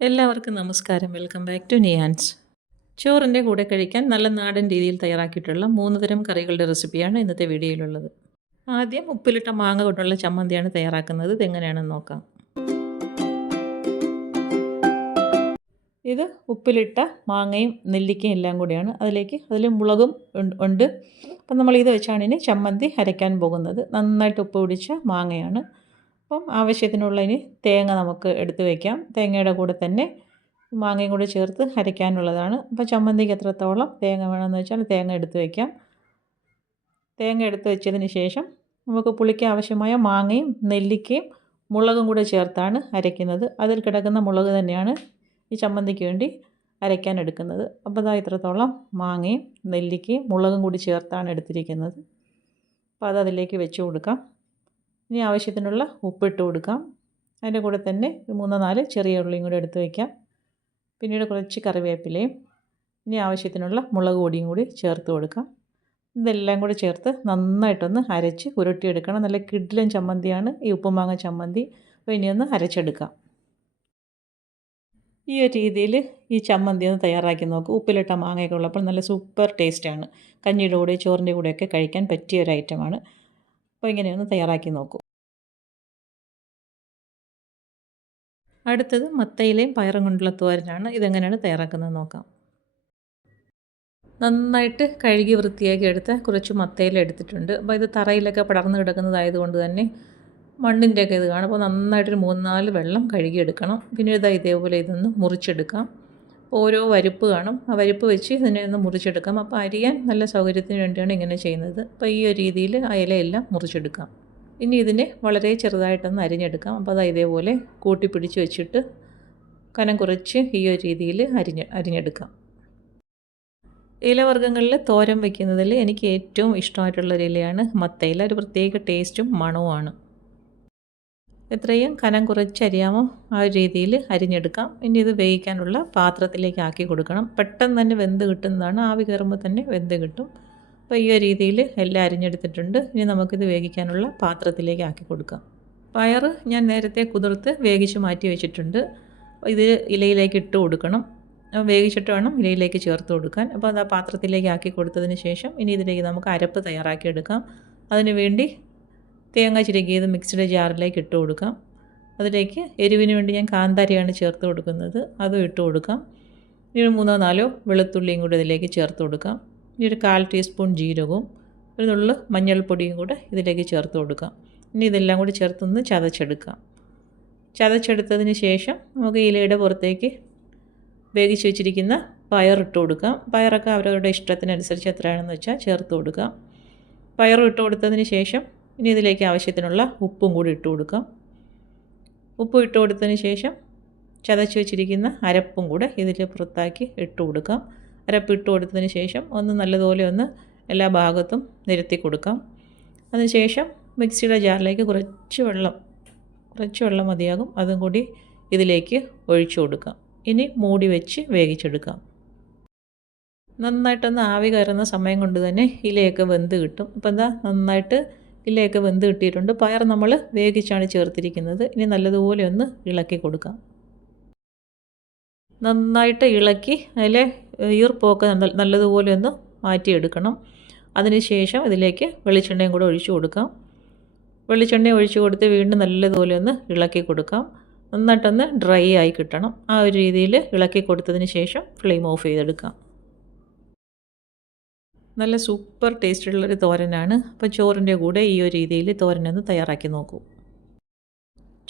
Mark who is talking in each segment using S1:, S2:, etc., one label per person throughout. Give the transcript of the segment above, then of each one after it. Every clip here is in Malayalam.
S1: എല്ലാവർക്കും നമസ്കാരം. വെൽക്കം ബാക്ക് ടു നിയാൻസ് ചോറിന്റെ കൂടെ കഴിക്കാൻ നല്ല നാടൻ രീതിയിൽ തയ്യാറാക്കിയിട്ടുള്ള മൂന്ന് തരം കറികളുടെ റെസിപ്പിയാണ് ഇന്നത്തെ വീഡിയോയിലുള്ളത്. ആദ്യം ഉപ്പിലിട്ട മാങ്ങ കൊണ്ടുള്ള ചമ്മന്തിയാണ് തയ്യാറാക്കുന്നത്. ഇതെങ്ങനെയാണെന്ന് നോക്കാം. ഇത് ഉപ്പിലിട്ട മാങ്ങയും നെല്ലിക്കയും എല്ലാം കൂടിയാണ്. അതിലേക്ക് അതിൽ മുളകും ഉണ്ട്. അപ്പം നമ്മൾ ഇത് വെച്ചാണ് ഇനി ചമ്മന്തി അരയ്ക്കാൻ പോകുന്നത്. നന്നായിട്ട് ഉപ്പ് പിടിച്ച മാങ്ങയാണ്. അപ്പം ആവശ്യത്തിനുള്ള ഇനി തേങ്ങ നമുക്ക് എടുത്ത് വയ്ക്കാം തേങ്ങയുടെ കൂടെ തന്നെ മാങ്ങയും കൂടി ചേർത്ത് അരയ്ക്കാനുള്ളതാണ്. അപ്പോൾ ചമ്മന്തിക്ക് എത്രത്തോളം തേങ്ങ വേണമെന്ന് വെച്ചാൽ തേങ്ങ എടുത്ത് വയ്ക്കാം തേങ്ങ എടുത്ത് വെച്ചതിന് ശേഷം നമുക്ക് പുളിക്ക് ആവശ്യമായ മാങ്ങയും നെല്ലിക്കയും മുളകും കൂടെ ചേർത്താണ് അരയ്ക്കുന്നത്. അതിൽ കിടക്കുന്ന മുളക് തന്നെയാണ് ഈ ചമ്മന്തിക്ക് വേണ്ടി അരയ്ക്കാൻ എടുക്കുന്നത്. അപ്പോൾ അതാ ഇത്രത്തോളം മാങ്ങയും നെല്ലിക്കയും മുളകും കൂടി ചേർത്താണ് എടുത്തിരിക്കുന്നത്. അപ്പോൾ അത് അതിലേക്ക് വെച്ച് കൊടുക്കാം. ഇനി ആവശ്യത്തിനുള്ള ഉപ്പിട്ട് കൊടുക്കാം. അതിന്റെ കൂടെ തന്നെ മൂന്നോ നാല് ചെറിയ ഉള്ളിയും കൂടെ എടുത്ത് വയ്ക്കാം. പിന്നീട് കുറച്ച് കറിവേപ്പിലയും ഇനി ആവശ്യത്തിനുള്ള മുളക് പൊടിയും കൂടി ചേർത്ത് കൊടുക്കാം. ഇതെല്ലാം കൂടി ചേർത്ത് നന്നായിട്ടൊന്ന് അരച്ച് ഉരുട്ടിയെടുക്കണം. നല്ല കിഡിലൻ ചമ്മന്തിയാണ്. ഈ ഉപ്പുമാങ്ങ ചമ്മന്തി. അപ്പോൾ ഇനിയൊന്ന് അരച്ചെടുക്കാം. ഈ ഒരു രീതിയിൽ ഈ ചമ്മന്തി ഒന്ന് തയ്യാറാക്കി നോക്കൂ. ഉപ്പിലിട്ട മാങ്ങയൊക്കെ ഉള്ളപ്പോൾ നല്ല സൂപ്പർ ടേസ്റ്റാണ്. കഞ്ഞിയുടെ കൂടെ ചോറിന്റെ കൂടെയൊക്കെ കഴിക്കാൻ പറ്റിയ ഒരു ഐറ്റമാണ്. അപ്പോൾ ഇങ്ങനെയൊന്ന് തയ്യാറാക്കി നോക്കൂ. അടുത്തത് മത്തയിലയും പയറും കൊണ്ടുള്ള തോരനാണ്. ഇതെങ്ങനെയാണ് തയ്യാറാക്കുന്നത് നോക്കാം. നന്നായിട്ട് കഴുകി വൃത്തിയാക്കി എടുത്ത കുറച്ച് മത്തയില എടുത്തിട്ടുണ്ട്. അപ്പോൾ ഇത് തറയിലൊക്കെ പടർന്നു കിടക്കുന്നതായതുകൊണ്ട് തന്നെ മണ്ണിന്റെയൊക്കെ ഇത് കാണും അപ്പോൾ നന്നായിട്ടൊരു മൂന്നാൽ വെള്ളം കഴുകിയെടുക്കണം. പിന്നെ ഇതാ ഇതേപോലെ ഇതൊന്ന് മുറിച്ചെടുക്കാം. ഓരോ വരിപ്പ് കാണും. ആ വരിപ്പ് വെച്ച് ഇതിനെ ഒന്ന് മുറിച്ചെടുക്കാം. അപ്പോൾ അരിയാൻ നല്ല സൗകര്യത്തിന് വേണ്ടിയാണ് ഇങ്ങനെ ചെയ്യുന്നത്. അപ്പോൾ ഈ ഒരു രീതിയിൽ ആ ഇലയെല്ലാം മുറിച്ചെടുക്കാം. ഇനി ഇതിനെ വളരെ ചെറുതായിട്ടൊന്ന് അരിഞ്ഞെടുക്കാം. അപ്പോൾ അത് ഇതേപോലെ കൂട്ടി പിടിച്ച് വെച്ചിട്ട് കനം കുറച്ച് ഈ ഒരു രീതിയിൽ അരിഞ്ഞ് അരിഞ്ഞെടുക്കാം. ഇലവർഗങ്ങളിൽ തോരൻ വയ്ക്കുന്നതിൽ എനിക്ക് ഏറ്റവും ഇഷ്ടമായിട്ടുള്ളൊരു ഇലയാണ് മത്തയില. ഒരു പ്രത്യേക ടേസ്റ്റും മണവുമാണ്. എത്രയും കനം കുറച്ച് അരിയാമോ ആ ഒരു രീതിയിൽ അരിഞ്ഞെടുക്കാം. ഇനി ഇത് വേവിക്കാനുള്ള പാത്രത്തിലേക്ക് ആക്കി കൊടുക്കണം. പെട്ടെന്ന് തന്നെ വെന്ത് കിട്ടുന്നതാണ്. ആവി കയറുമ്പോൾ തന്നെ വെന്ത് കിട്ടും. അപ്പോൾ ഈ ഒരു രീതിയിൽ എല്ലാം അരിഞ്ഞെടുത്തിട്ടുണ്ട്. ഇനി നമുക്കിത് വേവിക്കാനുള്ള പാത്രത്തിലേക്ക് ആക്കി കൊടുക്കാം. പയർ ഞാൻ നേരത്തെ കുതിർത്ത് വേവിച്ച് മാറ്റി വെച്ചിട്ടുണ്ട്. ഇത് ഇലയിലേക്ക് ഇട്ട് കൊടുക്കണം. വേവിച്ചിട്ട് വേണം ഇലയിലേക്ക് ചേർത്ത് കൊടുക്കാൻ. അപ്പോൾ അത് ആ പാത്രത്തിലേക്ക് ആക്കി കൊടുത്തതിന് ശേഷം ഇനി ഇതിലേക്ക് നമുക്ക് അരപ്പ് തയ്യാറാക്കി എടുക്കാം. അതിന് വേണ്ടി തേങ്ങ ചിരകിയത് മിക്സ്ഡ് ജാറിലേക്ക് ഇട്ട് കൊടുക്കാം. അതിലേക്ക് എരിവിന് വേണ്ടി ഞാൻ കാന്താരിയാണ് ചേർത്ത് കൊടുക്കുന്നത്. അതും ഇട്ട് കൊടുക്കാം. ഇനി മൂന്നോ നാലോ വെളുത്തുള്ളിയും കൂടി ഇതിലേക്ക് ചേർത്ത് കൊടുക്കാം. ഇനി ഒരു കാൽ ടീസ്പൂൺ ജീരകവും ഒരു നുള്ളു മഞ്ഞൾപ്പൊടിയും കൂടെ ഇതിലേക്ക് ചേർത്ത് കൊടുക്കാം. ഇനി ഇതെല്ലാം കൂടി ചേർത്തൊന്ന് ചതച്ചെടുക്കാം. ചതച്ചെടുത്തതിന് ശേഷം നമുക്ക് ഇലയുടെ പുറത്തേക്ക് വേവിച്ച് വെച്ചിരിക്കുന്ന പയറിട്ട് കൊടുക്കാം. പയറൊക്കെ അവരവരുടെ ഇഷ്ടത്തിനനുസരിച്ച് എത്രയാണെന്ന് വെച്ചാൽ ചേർത്ത് കൊടുക്കാം. പയർ ഇട്ട് കൊടുത്തതിന് ശേഷം ഇനി ഇതിലേക്ക് ആവശ്യത്തിനുള്ള ഉപ്പും കൂടി ഇട്ട് കൊടുക്കാം. ഉപ്പ് ഇട്ട് കൊടുത്തതിന് ശേഷം ചതച്ച് വെച്ചിരിക്കുന്ന അരപ്പും കൂടെ ഇതിൽ പുറത്താക്കി ഇട്ട് കൊടുക്കാം. അരപ്പ് ഇട്ട് കൊടുത്തതിന് ശേഷം ഒന്ന് നല്ലതുപോലെ ഒന്ന് എല്ലാ ഭാഗത്തും നിരത്തി കൊടുക്കാം. അതിനുശേഷം മിക്സിയുടെ ജാറിലേക്ക് കുറച്ച് വെള്ളം കുറച്ച് വെള്ളം മതിയാകും. അതും കൂടി ഇതിലേക്ക് ഒഴിച്ചു കൊടുക്കാം. ഇനി മൂടി വെച്ച് വേവിച്ചെടുക്കാം. നന്നായിട്ടൊന്ന് ആവി കയറുന്ന സമയം കൊണ്ട് തന്നെ ഇലയൊക്കെ വെന്ത് കിട്ടും. അപ്പോൾ എന്താ നന്നായിട്ട് ഇലയൊക്കെ വെന്ത് കിട്ടിയിട്ടുണ്ട്. പയർ നമ്മൾ വേവിച്ചാണ് ചേർത്തിരിക്കുന്നത്. ഇനി നല്ലതുപോലെ ഒന്ന് ഇളക്കി കൊടുക്കാം. നന്നായിട്ട് ഇളക്കി അതിലെ ഈർപ്പൊക്കെ നല്ലതുപോലെ ഒന്ന് മാറ്റിയെടുക്കണം. അതിനുശേഷം ഇതിലേക്ക് വെളിച്ചെണ്ണയും കൂടെ ഒഴിച്ചു കൊടുക്കാം. വെളിച്ചെണ്ണ ഒഴിച്ചു കൊടുത്ത് വീണ്ടും നല്ലതുപോലെ ഒന്ന് ഇളക്കി കൊടുക്കാം. നന്നായിട്ടൊന്ന് ഡ്രൈ ആയി കിട്ടണം. ആ ഒരു രീതിയിൽ ഇളക്കി കൊടുത്തതിന് ശേഷം ഫ്ലെയിം ഓഫ് ചെയ്തെടുക്കാം. നല്ല സൂപ്പർ ടേസ്റ്റുള്ളൊരു തോരനാണ്. അപ്പോൾ ചോറിന്റെ കൂടെ ഈ ഒരു രീതിയിൽ തോരനൊന്ന് തയ്യാറാക്കി നോക്കൂ.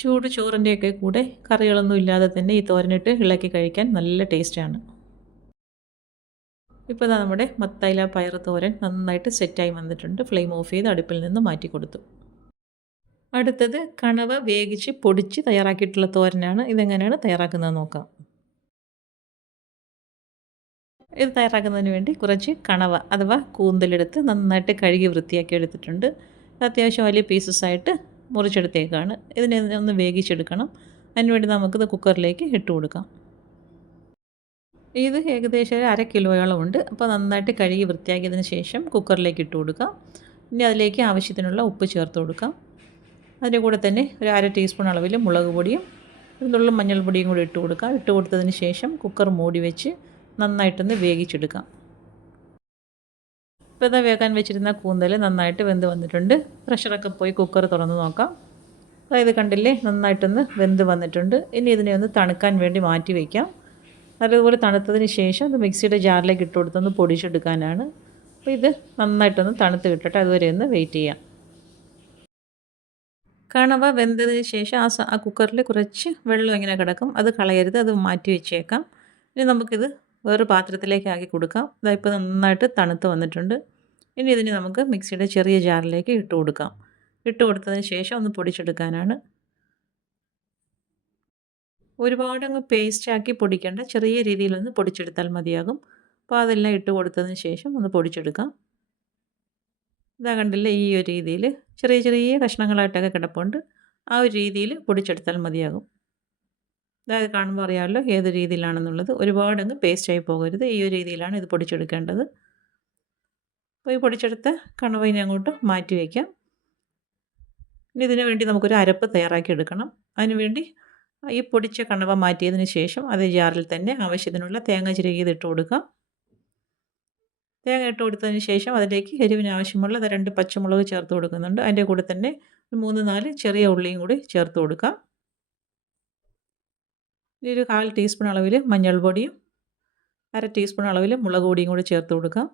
S1: ചൂട് ചോറിന്റെയൊക്കെ കൂടെ കറികളൊന്നും ഇല്ലാതെ തന്നെ ഈ തോരനിട്ട് ഇളക്കി കഴിക്കാൻ നല്ല ടേസ്റ്റാണ്. ഇപ്പോൾ നമ്മുടെ മത്തയില പയർ തോരൻ നന്നായിട്ട് സെറ്റായി വന്നിട്ടുണ്ട്. ഫ്ലെയിം ഓഫ് ചെയ്ത് അടുപ്പിൽ നിന്ന് മാറ്റി കൊടുത്തു. അടുത്തത് കണവ വേവിച്ച് പൊടിച്ച് തയ്യാറാക്കിയിട്ടുള്ള തോരനാണ്. ഇതെങ്ങനെയാണ് തയ്യാറാക്കുന്നത് നോക്കാം. ഇത് തയ്യാറാക്കുന്നതിന് വേണ്ടി കുറച്ച് കണവ അഥവാ കൂന്തലെടുത്ത് നന്നായിട്ട് കഴുകി വൃത്തിയാക്കി എടുത്തിട്ടുണ്ട്. അത്യാവശ്യം വലിയ പീസസ് ആയിട്ട് മുറിച്ചെടുത്തേക്കാണ്. ഇതിനെ ഒന്ന് വേവിച്ചെടുക്കണം. അതിനുവേണ്ടി നമുക്കിത് കുക്കറിലേക്ക് ഇട്ട് കൊടുക്കാം. ഇത് ഏകദേശം ഒരു അര കിലോയോളം ഉണ്ട്. അപ്പോൾ നന്നായിട്ട് കഴുകി വൃത്തിയാക്കിയതിന് ശേഷം കുക്കറിലേക്ക് ഇട്ട് കൊടുക്കാം. ഇനി അതിലേക്ക് ആവശ്യത്തിനുള്ള ഉപ്പ് ചേർത്ത് കൊടുക്കാം. അതിന്റെ കൂടെ തന്നെ ഒരു അര ടീസ്പൂൺ അളവിൽ മുളക് പൊടിയും ഒരു മഞ്ഞൾപ്പൊടിയും കൂടി ഇട്ട് കൊടുക്കാം. ഇട്ട് കൊടുത്തതിന് ശേഷം കുക്കർ മൂടി വെച്ച് നന്നായിട്ടൊന്ന് വേവിച്ചെടുക്കാം. ഇപ്പോൾ ഇതാ വേകാൻ വെച്ചിരുന്ന കൂന്തൽ നന്നായിട്ട് വെന്ത് വന്നിട്ടുണ്ട്. പ്രഷറൊക്കെ പോയി കുക്കർ തുറന്ന് നോക്കാം. അതായത് കണ്ടില്ലേ? നന്നായിട്ടൊന്ന് വെന്ത് വന്നിട്ടുണ്ട്. ഇനി ഇതിനെ ഒന്ന് തണുക്കാൻ വേണ്ടി മാറ്റി വയ്ക്കാം നല്ലതുപോലെ തണുത്തതിന് ശേഷം അത് മിക്സിയുടെ ജാറിലേക്ക് ഇട്ട് കൊടുത്തൊന്ന് പൊടിച്ചെടുക്കാനാണ്. അപ്പോൾ ഇത് നന്നായിട്ടൊന്ന് തണുത്ത് കിട്ടട്ടെ അതുവരെ ഒന്ന് വെയിറ്റ് ചെയ്യാം. കണവ? വെന്തതിന് ശേഷം ആ ആ കുക്കറിൽ കുറച്ച് വെള്ളം ഇങ്ങനെ കിടക്കും. അത് കളയരുത്. അത് മാറ്റി വെച്ചേക്കാം. ഇനി നമുക്കിത് വേറെ പാത്രത്തിലേക്ക് ആക്കി കൊടുക്കാം ഇതായിപ്പോൾ നന്നായിട്ട് തണുത്ത് വന്നിട്ടുണ്ട്. ഇനി ഇതിന് നമുക്ക് മിക്സിയുടെ ചെറിയ ജാറിലേക്ക് ഇട്ട് കൊടുക്കാം. ഇട്ട് കൊടുത്തതിന് ശേഷം ഒന്ന് പൊടിച്ചെടുക്കാനാണ്. ഒരുപാട് അങ്ങ് പേസ്റ്റാക്കി പൊടിക്കേണ്ട. ചെറിയ രീതിയിലൊന്ന് പൊടിച്ചെടുത്താൽ മതിയാകും. അപ്പോൾ അതെല്ലാം ഇട്ട് കൊടുത്തതിന് ശേഷം ഒന്ന് പൊടിച്ചെടുക്കാം. ഇതാ കണ്ടില്ല ഈ ഒരു രീതിയിൽ ചെറിയ ചെറിയ കഷ്ണങ്ങളായിട്ടൊക്കെ കിടപ്പുണ്ട്. ആ ഒരു രീതിയിൽ പൊടിച്ചെടുത്താൽ മതിയാകും. അതായത് കാണുമ്പോൾ അറിയാമല്ലോ ഏത് രീതിയിലാണെന്നുള്ളത്. അങ്ങ് പേസ്റ്റായി പോകരുത്. ഈ ഒരു രീതിയിലാണ് ഇത് പൊടിച്ചെടുക്കേണ്ടത്. അപ്പോൾ ഈ പൊടിച്ചെടുത്ത് കണവയിനെ അങ്ങോട്ട് മാറ്റി വയ്ക്കാം. ഇനി ഇതിനു വേണ്ടി നമുക്കൊരു അരപ്പ് തയ്യാറാക്കി എടുക്കണം. അതിനുവേണ്ടി ഈ പൊടിച്ച കണവ മാറ്റിയതിന് ശേഷം അതേ ജാറിൽ തന്നെ ആവശ്യത്തിനുള്ള തേങ്ങ ചിരകിയത് ഇട്ട് കൊടുക്കാം. തേങ്ങ ഇട്ട് കൊടുത്തതിന് ശേഷം അതിലേക്ക് എരിവിന് ആവശ്യമുള്ള രണ്ട് പച്ചമുളക് ചേർത്ത് കൊടുക്കുന്നുണ്ട്. അതിന്റെ കൂടെ തന്നെ മൂന്ന് നാല് ചെറിയ ഉള്ളിയും കൂടി ചേർത്ത് കൊടുക്കാം. ഇനി ഒരു കാൽ ടീസ്പൂൺ അളവിൽ മഞ്ഞൾപ്പൊടിയും അര ടീസ്പൂൺ അളവിൽ മുളക് പൊടിയും കൂടി ചേർത്ത് കൊടുക്കാം.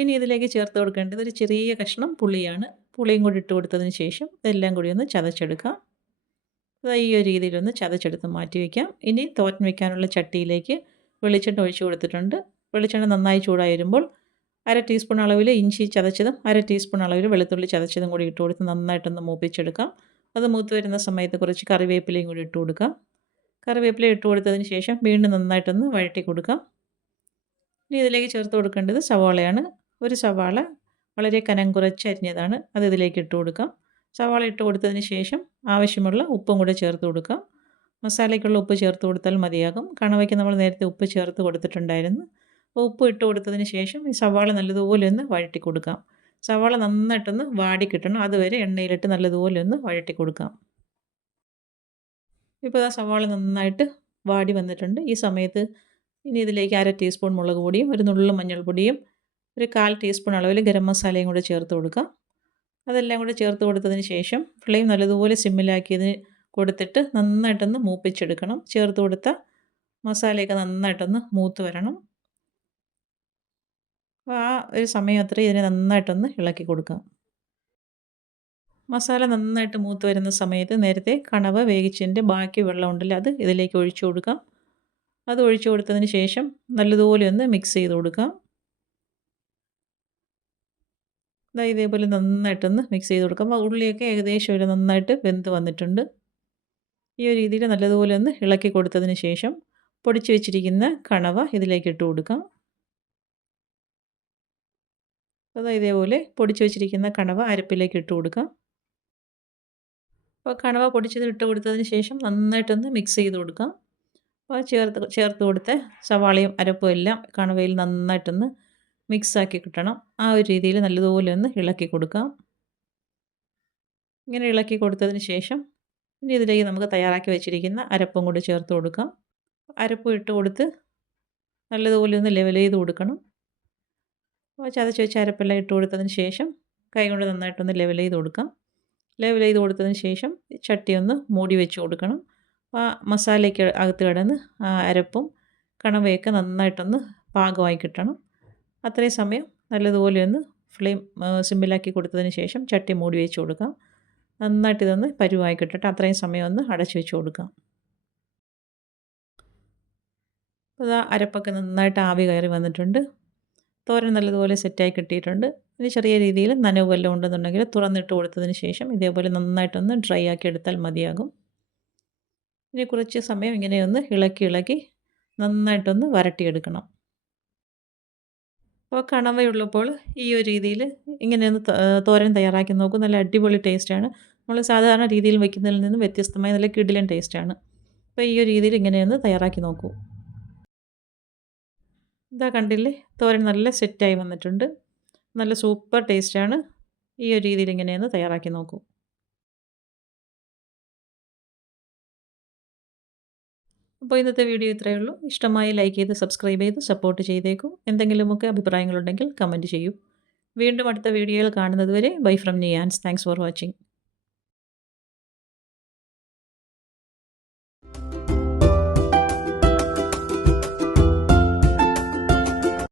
S1: ഇനി ഇതിലേക്ക് ചേർത്ത് കൊടുക്കേണ്ടത് ഒരു ചെറിയ കഷ്ണം പുളിയാണ്. പുളിയും കൂടി ഇട്ട് കൊടുത്തതിന് ശേഷം ഇതെല്ലാം കൂടി ഒന്ന് ചതച്ചെടുക്കാം. ഈ ഒരു രീതിയിലൊന്ന് ചതച്ചെടുത്ത് മാറ്റി വയ്ക്കാം ഇനി തോറ്റൻ വയ്ക്കാനുള്ള ചട്ടിയിലേക്ക് വെളിച്ചെണ്ണ ഒഴിച്ചു കൊടുത്തിട്ടുണ്ട്. വെളിച്ചെണ്ണ നന്നായി ചൂടായി വരുമ്പോൾ അര ടീസ്പൂൺ അളവിൽ ഇഞ്ചി ചതച്ചതും അര ടീസ്പൂൺ അളവിൽ വെളുത്തുള്ളി ചതച്ചതും കൂടി ഇട്ട് കൊടുത്ത് നന്നായിട്ടൊന്ന് മൂപ്പിച്ചെടുക്കാം. അത് മൂത്ത് വരുന്ന സമയത്ത് കുറച്ച് കറിവേപ്പിലയും കൂടി ഇട്ട് കൊടുക്കാം. കറിവേപ്പില ഇട്ട് കൊടുത്തതിന് ശേഷം വീണ്ടും നന്നായിട്ടൊന്ന് വഴറ്റി കൊടുക്കാം. ഇനി ഇതിലേക്ക് ചേർത്ത് കൊടുക്കേണ്ടത് സവാളയാണ്. ഒരു സവാള വളരെ കനം കുറച്ച് അരിഞ്ഞതാണ്. അത് ഇതിലേക്ക് ഇട്ട് കൊടുക്കാം. സവാള ഇട്ട് കൊടുത്തതിന് ശേഷം ആവശ്യമുള്ള ഉപ്പും കൂടെ ചേർത്ത് കൊടുക്കാം. മസാലയ്ക്കുള്ള ഉപ്പ് ചേർത്ത് കൊടുത്താൽ മതിയാകും. കണവയ്ക്ക് നമ്മൾ നേരത്തെ ഉപ്പ് ചേർത്ത് കൊടുത്തിട്ടുണ്ടായിരുന്നു. അപ്പോൾ ഉപ്പ് ഇട്ട് കൊടുത്തതിന് ശേഷം ഈ സവാള നല്ലതുപോലെ ഒന്ന് വഴറ്റി കൊടുക്കാം. സവാള നന്നായിട്ടൊന്ന് വാടി കിട്ടണം. അതുവരെ എണ്ണയിലിട്ട് നല്ലതുപോലെ ഒന്ന് വഴറ്റി കൊടുക്കാം. ഇപ്പോൾ ആ സവാള നന്നായിട്ട് വാടി വന്നിട്ടുണ്ട്. ഈ സമയത്ത് ഇനി ഇതിലേക്ക് അര ടീസ്പൂൺ മുളക് പൊടിയും ഒരു നുള്ളു മഞ്ഞൾപ്പൊടിയും ഒരു കാൽ ടീസ്പൂൺ അളവിൽ ഗരം മസാലയും കൂടെ ചേർത്ത് കൊടുക്കാം. അതെല്ലാം കൂടെ ചേർത്ത് കൊടുത്തതിന് ശേഷം ഫ്ലെയിം നല്ലതുപോലെ സിമ്മിലാക്കിയതിന് കൊടുത്തിട്ട് നന്നായിട്ടൊന്ന് മൂപ്പിച്ചെടുക്കണം. ചേർത്ത് കൊടുത്ത മസാലയൊക്കെ നന്നായിട്ടൊന്ന് മൂത്ത് വരണം. അപ്പോൾ ആ ഒരു സമയം അത്രയും ഇതിനെ നന്നായിട്ടൊന്ന് ഇളക്കി കൊടുക്കാം. മസാല നന്നായിട്ട് മൂത്ത് വരുന്ന സമയത്ത് നേരത്തെ കണവ വേവിച്ചതിന്റെ ബാക്കി വെള്ളം ഉണ്ടല്ലോ അത് ഇതിലേക്ക് ഒഴിച്ചു കൊടുക്കാം. അത് ഒഴിച്ചു കൊടുത്തതിന് ശേഷം നല്ലതുപോലെ ഒന്ന് മിക്സ് ചെയ്ത് കൊടുക്കാം. ഇതാ ഇതേപോലെ നന്നായിട്ടൊന്ന് മിക്സ് ചെയ്ത് കൊടുക്കാം. ഉള്ളിയൊക്കെ ഏകദേശം ഒരു നന്നായിട്ട് വെന്ത് വന്നിട്ടുണ്ട്. ഈ ഒരു രീതിയിൽ നല്ലതുപോലെ ഒന്ന് ഇളക്കി കൊടുത്തതിന് ശേഷം പൊടിച്ച് വെച്ചിരിക്കുന്ന കണവ ഇതിലേക്ക് ഇട്ട് കൊടുക്കാം. അതാ ഇതേപോലെ പൊടിച്ച് വെച്ചിരിക്കുന്ന കണവ അരപ്പിലേക്ക് ഇട്ട് കൊടുക്കാം. അപ്പോൾ കണവ പൊടിച്ചത് ഇട്ട് കൊടുത്തതിന് ശേഷം നന്നായിട്ടൊന്ന് മിക്സ് ചെയ്ത് കൊടുക്കാം. അപ്പോൾ ചേർത്ത് ചേർത്ത് കൊടുത്ത സവാളയും അരപ്പും എല്ലാം കണവയിൽ നന്നായിട്ടൊന്ന് മിക്സാക്കി കിട്ടണം. ആ ഒരു രീതിയിൽ നല്ലതുപോലെ ഒന്ന് ഇളക്കി കൊടുക്കാം. ഇങ്ങനെ ഇളക്കി കൊടുത്തതിന് ശേഷം ഇനി ഇതിലേക്ക് നമുക്ക് തയ്യാറാക്കി വെച്ചിരിക്കുന്ന അരപ്പും കൂടി ചേർത്ത് കൊടുക്കാം. അരപ്പും ഇട്ട് കൊടുത്ത് നല്ലതുപോലെ ഒന്ന് ലെവൽ ചെയ്ത് കൊടുക്കണം. അപ്പോൾ ചതച്ച് വെച്ച അരപ്പെല്ലാം ഇട്ട് കൊടുത്തതിന് ശേഷം കൈ കൊണ്ട് നന്നായിട്ടൊന്ന് ലെവൽ ചെയ്ത് കൊടുക്കാം. ലെവൽ ചെയ്ത് കൊടുത്തതിന് ശേഷം ചട്ടി ഒന്ന് മൂടി വെച്ച് കൊടുക്കണം. അപ്പോൾ മസാലയ്ക്ക് അകത്ത് കിടന്ന് അരപ്പും കണവയൊക്കെ നന്നായിട്ടൊന്ന് പാകമായി കിട്ടണം. അത്രയും സമയം നല്ലതുപോലെ ഒന്ന് ഫ്ലെയിം സിമ്മിലാക്കി കൊടുത്തതിന് ശേഷം ചട്ടി മൂടി വെച്ച് കൊടുക്കാം. നന്നായിട്ട് ഇതൊന്ന് പരുവായി കിട്ടട്ടെ. അത്രയും സമയം ഒന്ന് അടച്ചു വെച്ച് കൊടുക്കാം. അപ്പോൾ അരപ്പൊക്കെ നന്നായിട്ട് ആവി കയറി വന്നിട്ടുണ്ട്. തോരൻ നല്ലതുപോലെ സെറ്റായി കിട്ടിയിട്ടുണ്ട്. ഇനി ചെറിയ രീതിയിൽ നനവ് വല്ലതും ഉണ്ടെന്നുണ്ടെങ്കിൽ തുറന്നിട്ട് കൊടുത്തതിന് ശേഷം ഇതേപോലെ നന്നായിട്ടൊന്ന് ഡ്രൈ ആക്കി എടുത്താൽ മതിയാകും. ഇനി കുറച്ച് സമയം ഇങ്ങനെയൊന്ന് ഇളക്കി ഇളക്കി നന്നായിട്ടൊന്ന് വരട്ടിയെടുക്കണം. അപ്പോൾ കണവയുള്ളപ്പോൾ ഈ ഒരു രീതിയിൽ ഇങ്ങനെയൊന്ന് തോരൻ തയ്യാറാക്കി നോക്കും. നല്ല അടിപൊളി ടേസ്റ്റാണ് നമ്മൾ സാധാരണ രീതിയിൽ വയ്ക്കുന്നതിൽ നിന്നും വ്യത്യസ്തമായ നല്ല കിടിലൻ ടേസ്റ്റാണ് അപ്പോൾ ഈ ഒരു രീതിയിൽ ഇങ്ങനെയൊന്ന് തയ്യാറാക്കി നോക്കൂ. ഇതാ കണ്ടില്ലേ? തോരൻ നല്ല സെറ്റായി വന്നിട്ടുണ്ട്. നല്ല സൂപ്പർ ടേസ്റ്റാണ് ഈ ഒരു രീതിയിൽ ഇങ്ങനെയൊന്ന് തയ്യാറാക്കി നോക്കൂ. അപ്പോൾ ഇന്നത്തെ വീഡിയോ ഇത്രയേ ഉള്ളൂ. ഇഷ്ടമായി ലൈക്ക് ചെയ്ത് സബ്സ്ക്രൈബ് ചെയ്ത് സപ്പോർട്ട് ചെയ്തേക്കും. എന്തെങ്കിലുമൊക്കെ അഭിപ്രായങ്ങളുണ്ടെങ്കിൽ കമന്റ് ചെയ്യൂ. വീണ്ടും അടുത്ത വീഡിയോയിൽ കാണുന്നതുവരെ bye from നിയാൻസ് thanks for watching.